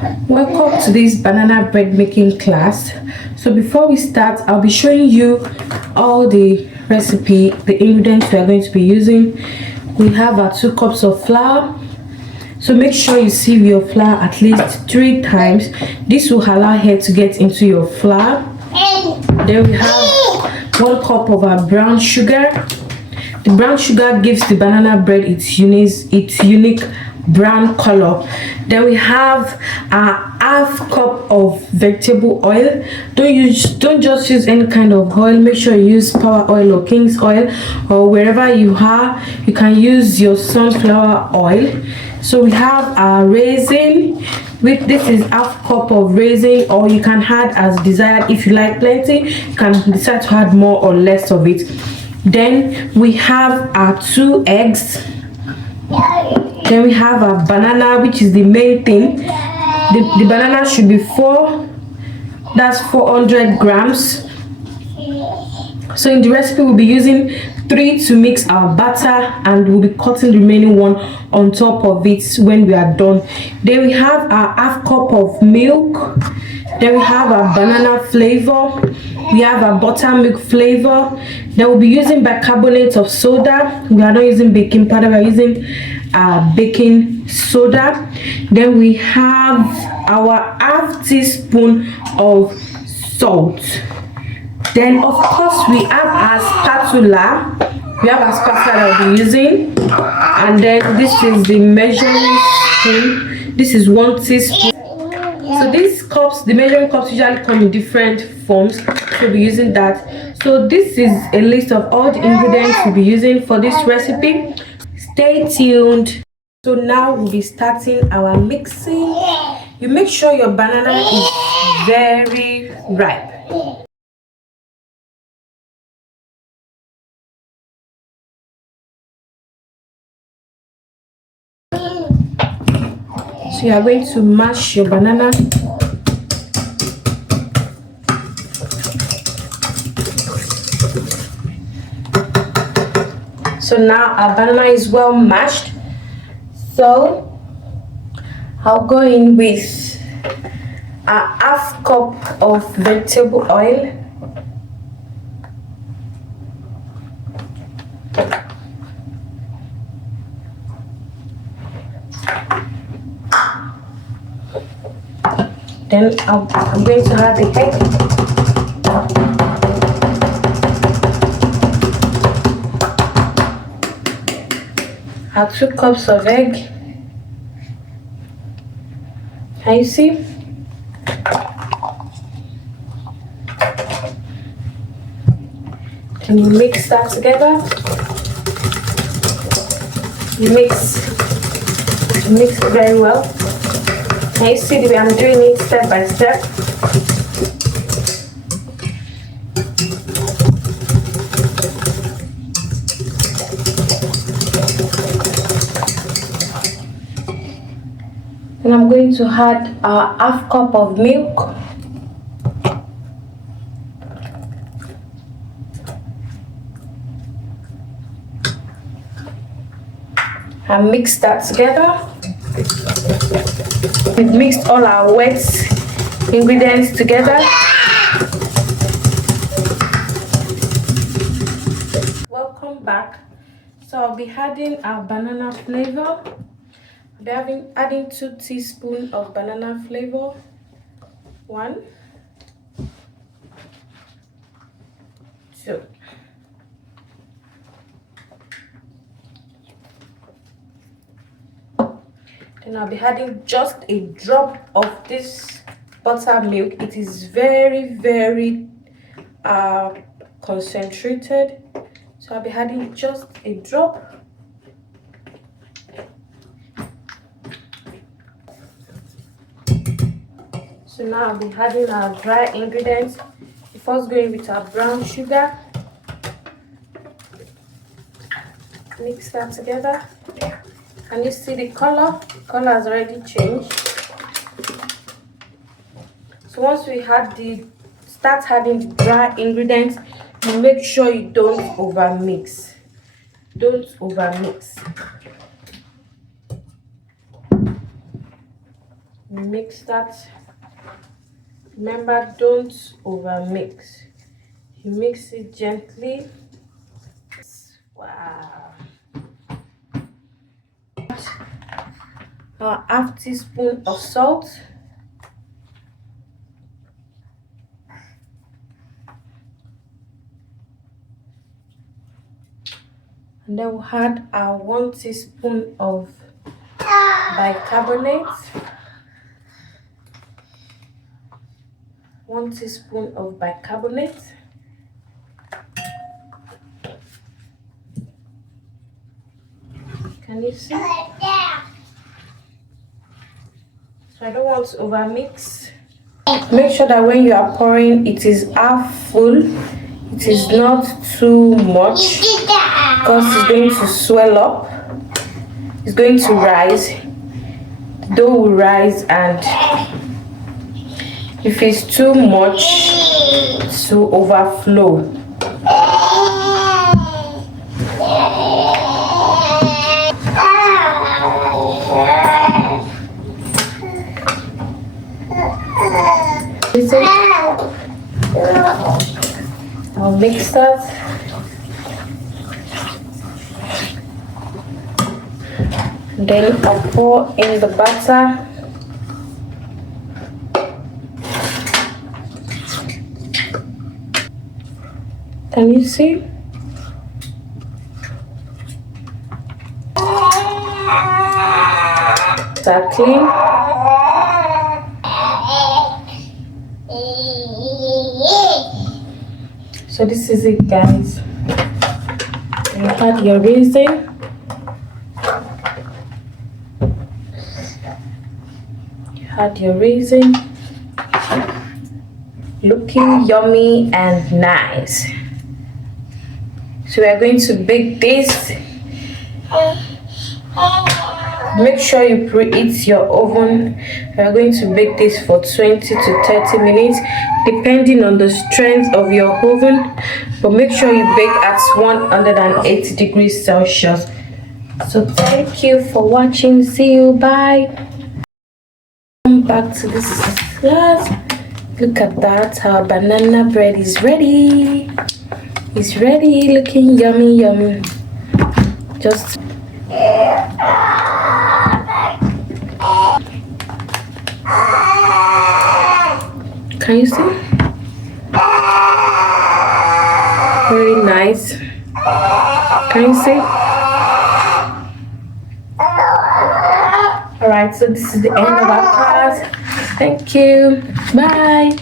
Welcome to this banana bread making class. So before we start, I'll be showing you all the recipe, the ingredients we are going to be using. We have our 2 cups of flour. So make sure you sieve your flour at least 3 times. This will allow air to get into your flour. Then we have 1 cup of our brown sugar. The brown sugar gives the banana bread its unique brown color. Then we have a half cup of vegetable oil. Don't just use any kind of oil. Make sure you use power oil or king's oil, or wherever you are you can use your sunflower oil. So we have our raisin. This is half cup of raisin, or you can add as desired. If you like plenty, you can decide to add more or less of it. Then we have our 2 eggs. Then we have our banana, which is the main thing. The banana should be 400 grams. So in the recipe we'll be using 3 to mix our batter, and we'll be cutting the remaining one on top of it when we are done. Then we have our half cup of milk. Then we have our banana flavor. We have our buttermilk flavor. Then we'll be using bicarbonate of soda. We are not using baking powder, we are using baking soda. Then we have our half teaspoon of salt. Then of course we have our spatula. We have our spatula that we'll be using. And then this is the measuring spoon. This is 1 teaspoon. So these cups, the measuring cups, usually come in different forms. So we'll be using that. So this is a list of all the ingredients we'll be using for this recipe. Stay tuned. So now we'll be starting our mixing. You make sure your banana is very ripe. So you are going to mash your banana. So now our banana is well mashed. So I'll go in with a half cup of vegetable oil. Then I'm going to add the egg. Add 2 cups of egg. Can you see? Can you mix that together? You mix it very well. Can you see the way I'm doing it step by step? And I'm going to add a half cup of milk. And mix that together. We've mixed all our wet ingredients together. Welcome back. So I'll be adding our banana flavor. I'll be adding 2 teaspoons of banana flavor. 1, 2. Then I'll be adding just a drop of this buttermilk. It is very concentrated. So I'll be adding just a drop. So now I'll be adding our dry ingredients. First going with our brown sugar. Mix that together. Can you see the color? The color has already changed. So once we start adding the dry ingredients, you make sure you don't overmix. Don't overmix. mix that. Remember, don't over mix. You mix it gently. Wow. A half teaspoon of salt. And then we'll add our 1 teaspoon of bicarbonate. 1 teaspoon of bicarbonate. Can you see? So I don't want to over mix. Make sure that when you are pouring, it is half full. It is not too much because it's going to swell up. It's going to rise. The dough will rise, and if it's too much, it will overflow. I'll mix that. Then I'll pour in the butter. Can you see? Exactly. So this is it, guys. You add your raisin. Add your raisin. Looking yummy and nice. So we are going to bake this. Make sure you preheat your oven. We are going to bake this for 20 to 30 minutes depending on the strength of your oven, but make sure you bake at 180 degrees Celsius. So thank you for watching. See you. Bye. Come back to this class. Look at that. Our banana bread is ready. It's ready. Looking yummy, yummy. Just can you see? Very nice. Can you see? Alright, so this is the end of our class. Thank you. Bye.